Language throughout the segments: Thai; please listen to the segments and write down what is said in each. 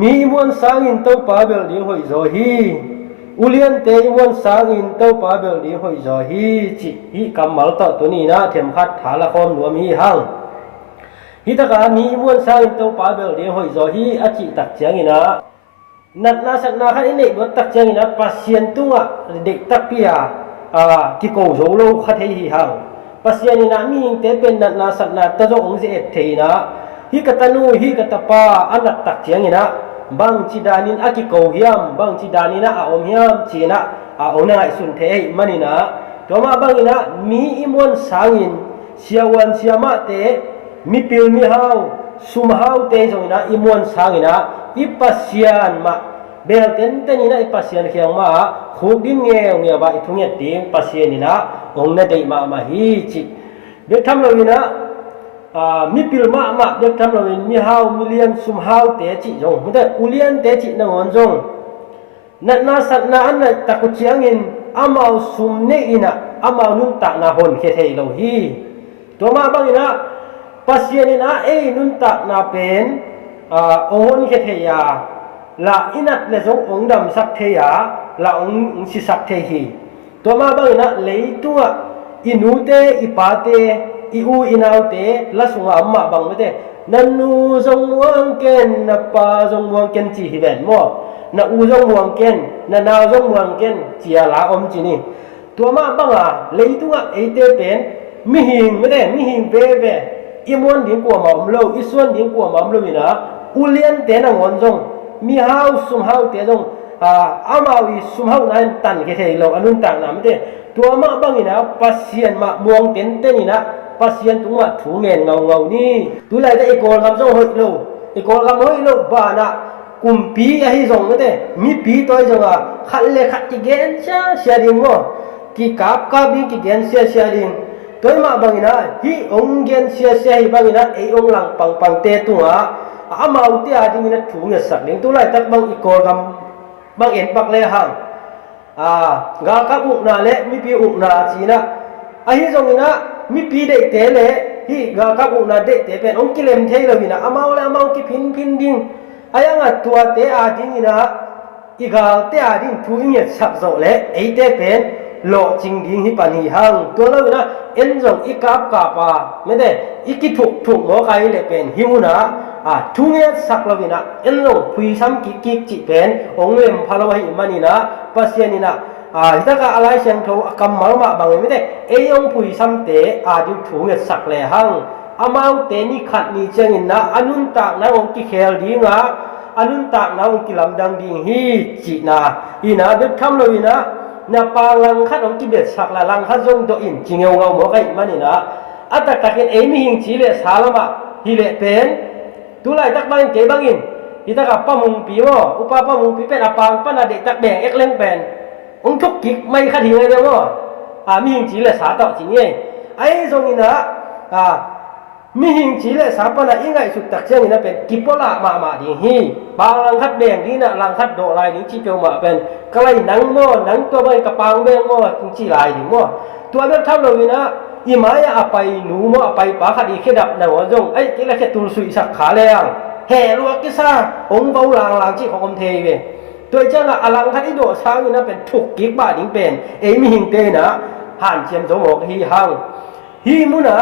มีมวนสางอินเต้าป่าเบลดิ้งหอยจอฮีอุเลียนเตมวนสางอินเต้าป่าเบลดิ้งหอยจอฮีจิฮีกำมัลต่อตัวนี้นะเทียมขัดฐานละครหลวมฮีหังฮิตากามีมวนสางอินเต้าป่าเบลดิ้งหอยจอฮีอาจิตักเจียงอินะนัดนาสักนาขันอินเอกวัดตักเจียงอินะปัสเซียนตุงะเด็กตักเปียกิโกโจโลขัดเฮีหังปัสเซียนอินะมีอิงเตเป็นนัดนาสักนาตะโจองเสเอเทนะฮิกตานูฮิกตาปาอันนัดตักเจียงอินะบางจีดานินอากิโกเฮียมบางจีดานินะอาอมเฮียมจีนะอาโอนังไอสุนเทยมันนี่นะตัวมาบางอินะมีอิมวนสางอินเสียวันเสียมาเตมีปิลมีฮาวสุมฮาวเตจงอินะอิมวนสางอินะอิปัสเซียนมาเบลเตนเตนินะอิปัสเซียนเขียงมาขุดินเงี้ยเงี้ยว่าอิทุงเงี้ยติงปัสเซียนนี่นะองนั่นได้มาฮีจิเด็กทำเรานี่นะมีปิลมาเด็กทำเรามีฮาวมีเลียนซุมฮาวเตจิจงมันแต่อุเลียนเตจินั่งวันจงนั่นน่าสัตนาอันนั้นตะกุเชียงอินอามาซุมเนอินะอามานุนตะนาหนเขเทโลฮีตัวมาบางอินะปัสเซียนนะนุนตะนาเป็นองหนเขเทยาละอินัดเลจงองดำสักเทียละองสิสักเทฮีตัวมาบางอินะเลยตัวอินูเตอิปาเตอีอูอินาวเตละสุงอามาบังไม่ได้นันนูจงวางเกนนับปาจงวางเกนจีฮิเวนมั่วนัอูจงวางเกนนันาวจงวางเกนจีอาลาอมจีนี่ตัวมาบังเลยตัวเอเตเป็นมิหิงไม่ได้มิหิงเบเบอีมวนดิ้งกัวมาอมโลอีส่วนดิ้งกัวมาอมโลวินะอุเลียนเตนังวันจงมีฮาวซุมฮาวเตจงอามาวิซุมฮาวนั้นตันเกเทโลอนุนตังนะไม่ได้ตัวมาบังอินะปัสเซียนมามวงเต็นเตนี่นะปัสเซียนตุงมาถูเงินเงานี่ดูแลได้อีกคนคำส่งหอยโลอีกคนคำหอยโลบ้านะกุมปีอะฮิส่งไม่ได้มีปีตัวจังขัดเลยขัดกิเกนเสียดิ่งวะกิกาบิกิเกนเสียดิ่งตัวมาบังอินะฮีองเกนเสียฮีบังอินะองหลังปังเตตุงอามาอุติอาดิ่งนะถูเงินสักดิ่งตัวไรตักบังอีกคนคำบังเอ็นปักเลยหังกากับอุกนาเลมีปีอุกนาจีนะอะฮิส่งนะมีปีเด็กเตะเลยที่กากับอุณาเด็กเตะเป็นองค์กิเลมเทยเลยนะอามาเลยอามากิพินดิ้งอายังอ่ะตัวเตะอาดิ้งนะอีกาเตะอาดิ้งทุกอย่างสับสนเลยไอเตะเป็นโลจิงดิ้งฮิปันฮิฮังตัวเรานะเอ็นจงอีกาปาไม่ได้อีกิถูกหมอใครเลยเป็นฮิมุนะทุกอย่างสักเรานะเอ็นจงพุยซ้ำกิจิเป็นองค์เล่มพาราหิมันนี่นะปัสเซียนี่นะถ้าก็อะไรเสียงเขากำมังมาบางไม่ได้องผู้ซ้ำเตะดิถูกเงสักเลยหังอามาเตนี่ขัดนี่เจงินนะอนุนตากนะองค์กิเคลดีงะอนุนตากนะองค์กิลำดังดีฮีจีนะอีนะเด็กทำเลยนะนาปาลังขัดองค์กิเบ็ดสักละลังขัดจงตัวอินจิงเงาหมอไก่มันนี่นะอัตตะกักมีหิงจีเลสาลามะฮิเลเป็นตุลายตักบางเกบางอินฮิตากับป้ามุงปีวะอุปป้ามุงปีเป็นอปางป้านาเด็กตักแดงเอ็กเล่งเป็นองทุกกิกไม่ขัดหิงเลยเนาะมีหิงจีเลยสาต่อจริงไงไอ้ตรงนี้นะมีหิงจีเลยสาปนะยังไงสุดตักเชียงนี่นะเป็นกิปละมาดีฮีบางลังคัดแดงนี่นะลังคัดโดลายนี่จีเปียวมาเป็นกระไรหนังง้อหนังตัวใบกระปังแบงง้อจริงจีลายดีง้อตัวเบี้ยทำเรานี่นะอีหมายอะไปหนูม้อไปปาขัดอีกแค่ดับหนังหัวจงไอ้ที่ละแค่ตุลสุยสักขาแรงแห่รัวกิซ่าองเบาลางจีของอมเทเวตัวเจ้าละอลังคัดอีโดช้างนี่นะเป็นถูกกิกบ้าดิ้งเป็นมีหิงเตนะหันเชียมสมองฮีหังฮีมุนะ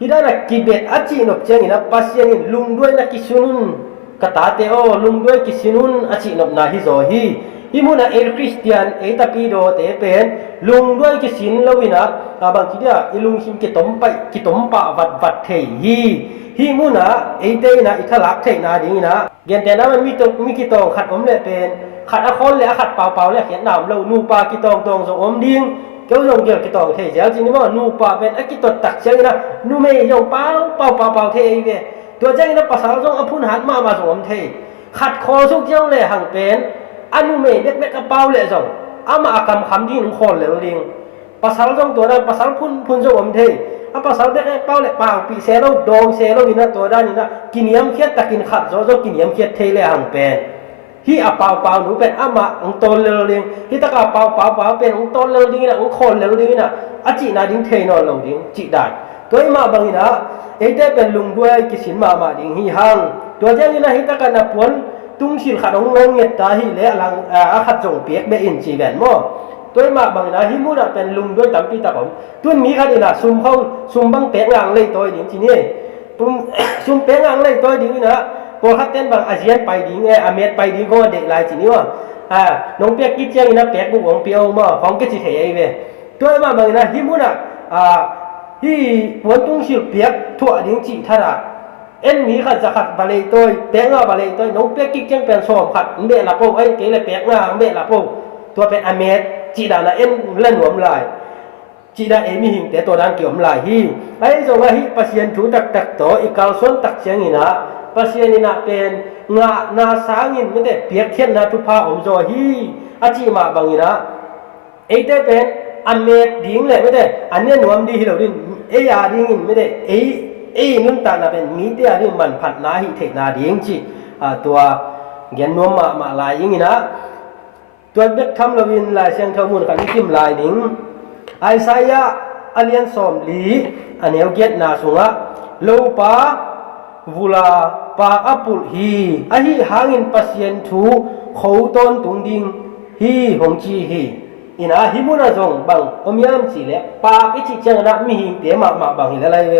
ฮีได้นักกิเบ็ดอาจีนบเจงินะปัสยังลุงด้วยนักกิสุนุนกตาเตโอลุงด้วยกิสุนุนอาจีนบนาฮิโซฮีมุนะคริสเตียนตะปีโดเตเป็นลุงด้วยกิสินลวินะบางทีเนี่ยลุงหิมกิตมปะวัดเทฮีมุนะเตนะอิทลักเทนาดีนะเกณฑ์แต่นั้นมันมีกิตองขัดอมเลยเป็นขัดอคอนเลยขัดเปล่าเลยเขียนนามเรานูปากิตองตองสอมดิ้งเกี่ยวกับกิตองเทเจ้าจริงๆว่านูปาเป็นกิตตักเชียงนะนูไม่ยองเปล่าเทเองตัวเจ้านี่ภาษาเราต้องอพุนหันมาสมเทขัดคอสุกเจ้าเลยหังเป็นอนุเมเบ็กกระเป๋าเลยส่งอามาคำดิ้งคนเลยลิงภาษาเราต้องตัวนั้นภาษาพุนสมเทภาษาเบ็กกระเป๋าเลยเปล่าปีเซโลดองเซโลวินะตัวด้านนี้นะกินยำเคียดตะกินขัดโซกินยำเคียดเทเลยหังเป็นที่เปล่าหนูเป็นอามาองตนเลงที่ตะกาเปล่าเป็นองตนเลงนะองคนเลงนะอาจีนาดิ้งเทนอนลงดิ้งจีได้ตัวมาบางนะได้เป็นลุงด้วยกิสินมาดิ้งฮีฮังตัวเจ้านี่นะที่ตะกานับปวน tung sil khat ong ngong nget ta hi le lang a khat jong piek be in chi ben mo toy ma bang na hi mu na pen lung doi tam pi ta kom tun mi khat ina sum khong sum bang pek ngang le toy ding chi ni tum sum pek ngang le toy ding na po khat ten bang ASEAN pai ding amet pai ding ko de lai chi ni wa nong pek ki chiang ina pek bu ong piao ma khong ke chi thei ai ve toy ma bang na hi mu na hi puan tung sil piek thua ding chi thara en mi khat za khat balei toy pek nga balei toy nong pek ki chiang pen som khat be la po ai ke le pek nga be la poตัวเป็นอเมริกจีดานะเอ็นเล่นหวมลายจีดาเอมีหิงแต่ตัวนั้นเกี่ยวมลายฮีไอ้ตรงว่าฮีปัสเซียนถูตักโตอีกการส่วนตักเสียงอีนะปัสเซียนนี่นะเป็นงานาสางินไม่ได้เปียกเทียนนะทุพาอมโจฮีอาจีมาบางอีนะไอ้แต่เป็นอเมริกดิ้งเลยไม่ได้อันนี้หนวมดีที่เราดิไอ้ยาดิ้งไม่ได้ไอ้นุ่นตานะเป็นมีเดียดิ้งมันผัดนาฮิเทคนาดิ้งจีตัวเงี้ยนวมมาลายอย่างนี้นะตัวเบ็กทำลวินลายเสียงเท่ามูลกันที่มลายหนิงไอซายะอันเลียนสอมลีอันเอวเกียรนาสุงะโลปาวูลาปาอัปุลฮีอันฮีหางินปัสเซียนทูเขาต้นตุงดิงฮีหงจีฮีอินาฮิมุนาจงบังอมยามจีเล่ปากิจิเจงนะมีหิงเตะมาบังฮิอะไรเว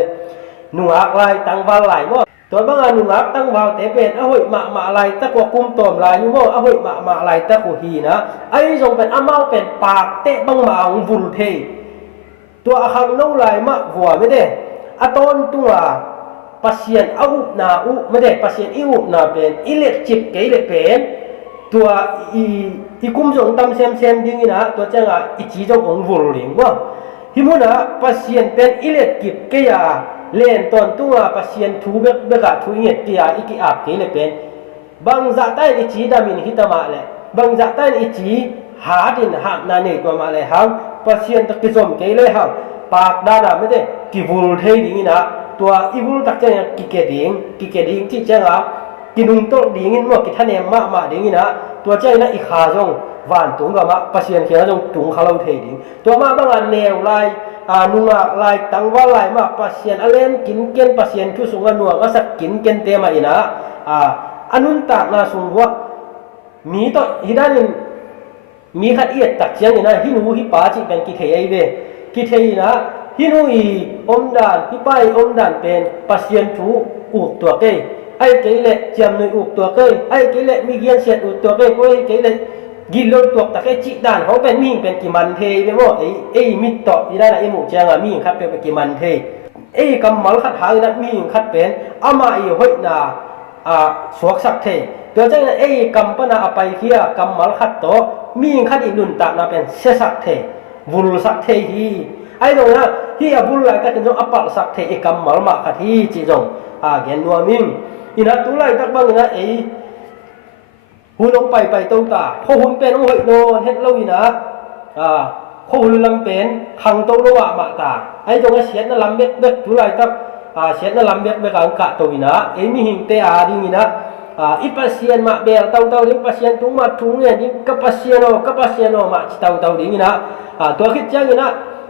หนูอักลายตังวาลายมั้ตัวบางอันหนุ่มรักตั้งวาวแต่เป็นอ้อยมาอะไรตะกัวกุมตอมลายยุ่งอ้อยมาอะไรตะกัวฮีนะไอ้ทรงเป็นอ้าเมาเป็นปากเตะบางมาองบุลเทตัวอาคังน้องลายมาหัวไม่ได้อาตอนตัวปัสเซียนอาอุนาอุไม่ได้ปัสเซียนอิอุนาเป็นอิเล็กจิบเกล็ดเป็นตัวอีกุมจงตำเซมดิ้งนะตัวเจ้าอีจีจงองบุลลิงว่าฮิมุนะปัสเซียนเป็นอิเล็กจิบเกียเล่นตอนตัวปัสเซียนทูเบกะทูเงียตียอีกอาบเกลเป็นบางจากใต้อีจีดามินฮิตมาเลยบางจากใต้อีจีหาดินหานาเนตัวมาเลยฮังปัสเซียนตะกิจมเกลฮังปากดานาไม่ได้กิบูลเทดิงนะตัวอีบูลตักเจงกิเกดิงที่เจ้ากินุงโตดิงินว่ากิท่านเอมมาดิงนะตัวเจ้านะอีขาจงวานตุงกับมาปัสเซียนเขียนจงตุงเขาเราเทดิงตัวมาบางอันแนวลายนุ่งลายตั้งว่าลายมาปัสเซียนอเลนกินเกนปัสเซียนทุสุงนัวก็สักกินเกนเตมาอีนะอันนุนตากนาสุงวะมีต่อฮิดานินมีขัดเอียดตักเชียงอีนะฮินูฮิปาจิเป็นกิเทยเวกิเทยนะฮินูอีอมดานฮิปายอมดานเป็นปัสเซียนทูอุกตัวเกยไอ้เกยเละจำในอุกตัวเกยไอ้เกยเละมีเกียนเสียดอุกตัวเกยไอ้เกยเละกินลงตัวตะแค่จิด่านเขาเป็นมิ่งเป็นกิมันเทไปหมดไอ้มิตรต่อที่ได้ละไอ้หมูเจียงมิ่งคัดเป็นกิมันเทไอ้กำมัลคัดหางนั้นมิ่งคัดเป็นอามาอีห้อยนาสวกสักเทตัวเจ้าไอ้กำปนาไปเคียกำมัลคัดโตมิ่งคัดอีนุนตานาเป็นเสสักเทบุลสักเทฮีไอ้ตรงนั้นที่บุลไหลก็จะต้องอปัลสักเทไอ้กำมัลมาคัดที่จีจงเกณฑ์นัวมิ่งอินัตุไลตักบังนะไอ้หุ่นลงไปตัวตาพอหุ่นเป็นหุ่นโดนเฮ็ดเล่าอีนะพอหุ่นลำเป็นขังตัวระหว่างมาตาไอ้ตรงนั้นเสียนนั่นลำเบ็ดทุไรตักเสียนนั่นลำเบ็ดไปกับกะตัวอีนะไอ้มีหิงเตอาดิงีนะอีปัสเซียนมาเบลตัวนี้ปัสเซียนทุ่งมาทุ่งเนี่ยนี่กับปัสเซียโนมาตัวดิงีนะตัวคิดจังอีนะ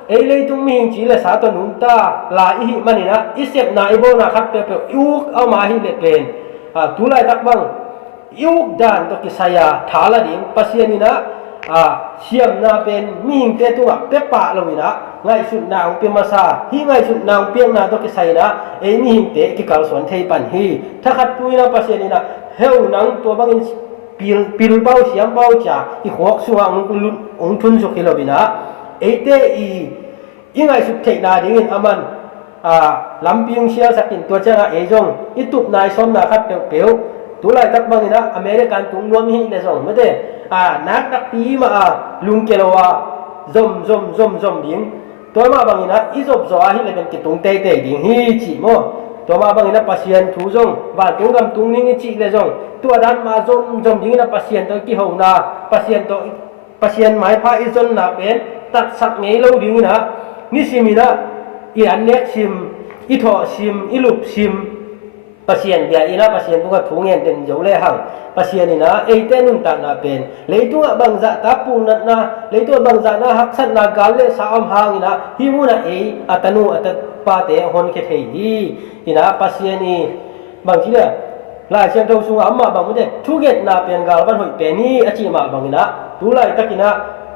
ไอ้เลยทุ่งมีหิงจีเลยสาตัวนุ่นตาลาอีมันนี่นะอีเสพนาไอ้โบนะครับเปรี้ยวยุกเอามาให้เล็ดเป็นทุไรตักบังยุกดานตัวกิสายาถาละดิ่งปัสเซียนีนะเชียมนาเป็นมีหิงเตตัวเป๊ะปะเราอีนะไงสุดนางเปียมาซาฮีไงสุดนางเปียงนาตัวกิสายนะไอ้มีหิงเตกิกาลสวนเทปันฮีถ้าขัดปุยนะปัสเซียนีนะเฮวนังตัวบางปิลเป้าเสียมเป้าจ่าอีหอกสว่างองทุนสุขิเราอีนะไอ้เตอีไงสุดเทนาดิ่งอามันลำเปียงเชียสักกินตัวเจ้าเอจงอีตุบนายสมนาคัดเปียวตุลายตักบังนะอเมริกันตุงรวมหิเลสองไม่ได้นักตักปีมาลุงเกลวาซอมดิ่งตัวมาบังนะอีจบจอหิเลเป็นกิตุงเตดิ่งฮีจิโมตัวมาบังนะปัสเซียนทูจงบ้านตุงกำตุงนิ่งจิเลสองตัวด้านมาซอมดิ่งนะปัสเซียนตัวกี่หงนาปัสเซียนหมายพาอิจนนาเป็นตัดสักเงยเราดิ่งนะนี่สิมีนะอีอันเน็กซิมอีทอซิมอีลุบซิมปัสเซียนเดียอีนะปัสเซียนตุกทุ่งเงินเดินอยู่เลยหังปัสเซียนนี่นะไอ้เต้นุ่นตานาเป็นเลยตัวบางจัตตาปูนัดนะเลยตัวบางจัตนะฮักสันนากาเลสามหางนะฮิมุนะอัตนูอัตปาเตหอนเคเทฮีอีนะปัสเซียนนี่บางทีเนี่ย lai chen thâu sung amma bang de thu get na pen gal ban hoi pe ni achi ma bang na tu lai takina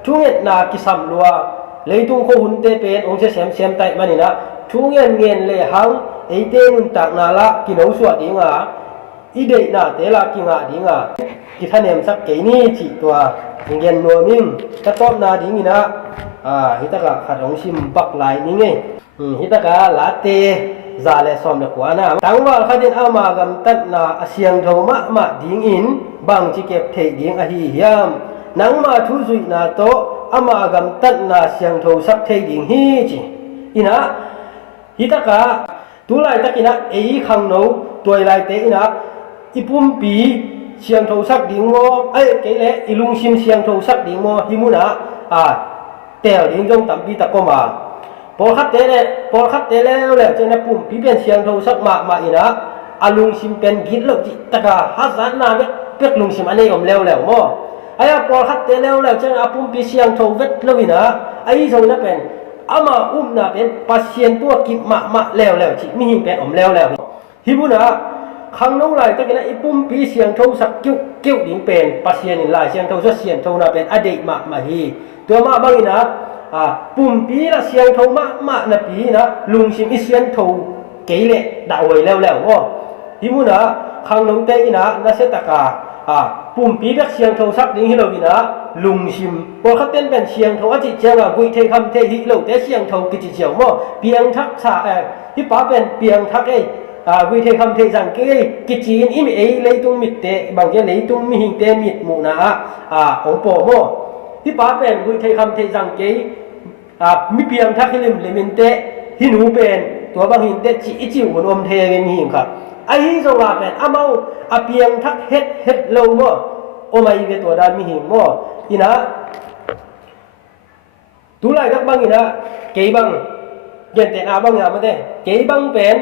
thu get na ki sam lua leitung ko hun te pen ong se sem tai manina thu ngen le hang eite nun tak na la ki no suwa dinga ide na te la ki nga dinga ki thanem sak ke ni chi tua ngen no ming ta top na dingina hitaka khatong sim pak lai ni nge hitaka la te za le som le kwa na tangwal khadin ama gam tat na asyang tho ma ding in bang chi kep the ding a hi hiam nang ma thu zui na to ama gam tat na asyang tho sak the ding hi chi ina hitaka tulai takina ei khang no toy lai te ina ipum pi siang tho sak ding mo ai ke le ilung sim siang tho sak ding mo himuna tel ding jong tam pi ta ko ma por khat te le che na pum pi pen siang tho sak ma ina alung sim pen git lo ji taka hazan na be pek lung sim ane om leo mo aya por khat te le che na pum pi siang tho vet lo ina ai zo na pen ama na pen pasien tua ki ma leo chi mi him pen om leo himuna khang nong lai takina ipum pi siang tho sak kiu ding pen pasien in lai siang tho sa siang tho na pen ade ma hi tua ma bangina pum pi la siang tho ma na pi na lung sim i siang tho ke le da wei leo mo himuna khang nong te ina na se taka pum pi bek siang tho sak ding hi lo ina lung sim por khat ten ben siang tho aji changa gui the kham the hi lo te siang tho ki chi chiao mo piang thak sa hi pa ben piang thak gui the kham the jang ke ki chin im leitung mit te bang ke leitung mi hing te mit mu na ong po mo hi pa ben gui the kham the jang ke mi piang thak hilim lemin te hi nu ben tua bang hin te chi chi un om the ge mi hing kha ai hi zo la ben amau piang thak het lo mo o mai ve tua da mi hing mo ina tu lai dak bang ina ke bang gen te na bang ya ma de ke bang pen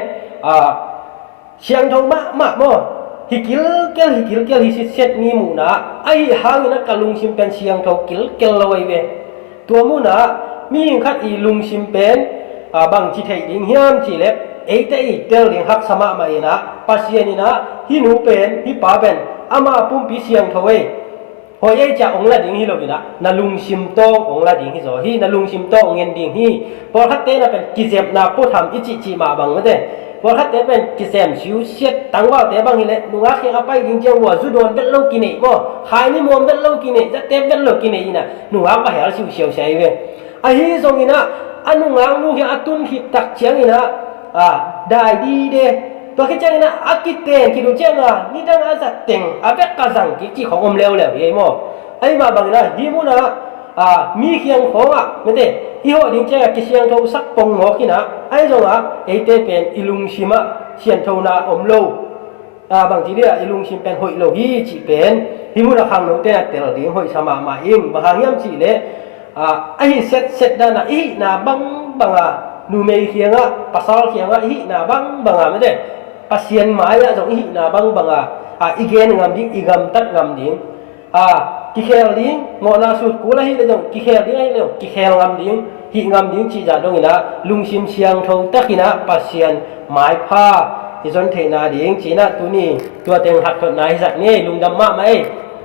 siang thong ma mo hikil kel hi set mi mu na ai hang na kalung sim pen siang thong kel lawai ve tua mu na mi khat i lung sim pen bang chi thei ding hiam chi lep ei te i tel ling hak sama ma ina pasien ina hi nu pen hi pa ben ama pum pi siang thoi hoi ei cha ong la ding hi lo ina na lung sim tong ong la ding hi zo hi na lung sim tong ngen ding hi por khat te na pen ki jep na po tham i chi ma bang ma de por khat te pen ki sem siu siet tang wa te bang hi le nu nga kheng apai ding chang wa zu don bet lo ki nei mo khai ni mom bet lo ki nei za te bet lo ki nei ina nu nga pa hel siu siu sai ve a hi zong ina anu nga nu hi atun hi tak chiang ina dai di de to ke chang ina akiten ki du chang ni dang a za teng a bet ka jang ki chi khong om leo ye mo ai ma bang na hi mu na mi khiang khong me de hi ho ding chang ki siang tho sak pong ngo ki na ai zo ei te pen ilung sima sian tho na om lo bang ti dia ilung sim pen hoi lo hi chi pen hi mu na khang no te tel ding hoi sama ma im ba hang yam chi le ai set da na i na bang nu mei khianga pasal khianga hi na bang me de pasien maya jong hi na bang igen ngam ding igam tat ngam ding ki khel ding ngo na sut ku la hi le jong ki khel ding ai le ki khel ngam ding hi ngam ding chi ja dong ina lung sim siang thong takina pasien mai pha ti zon the na ding chi na tu ni tua teng hat thot nai zat nge lung dam ma mai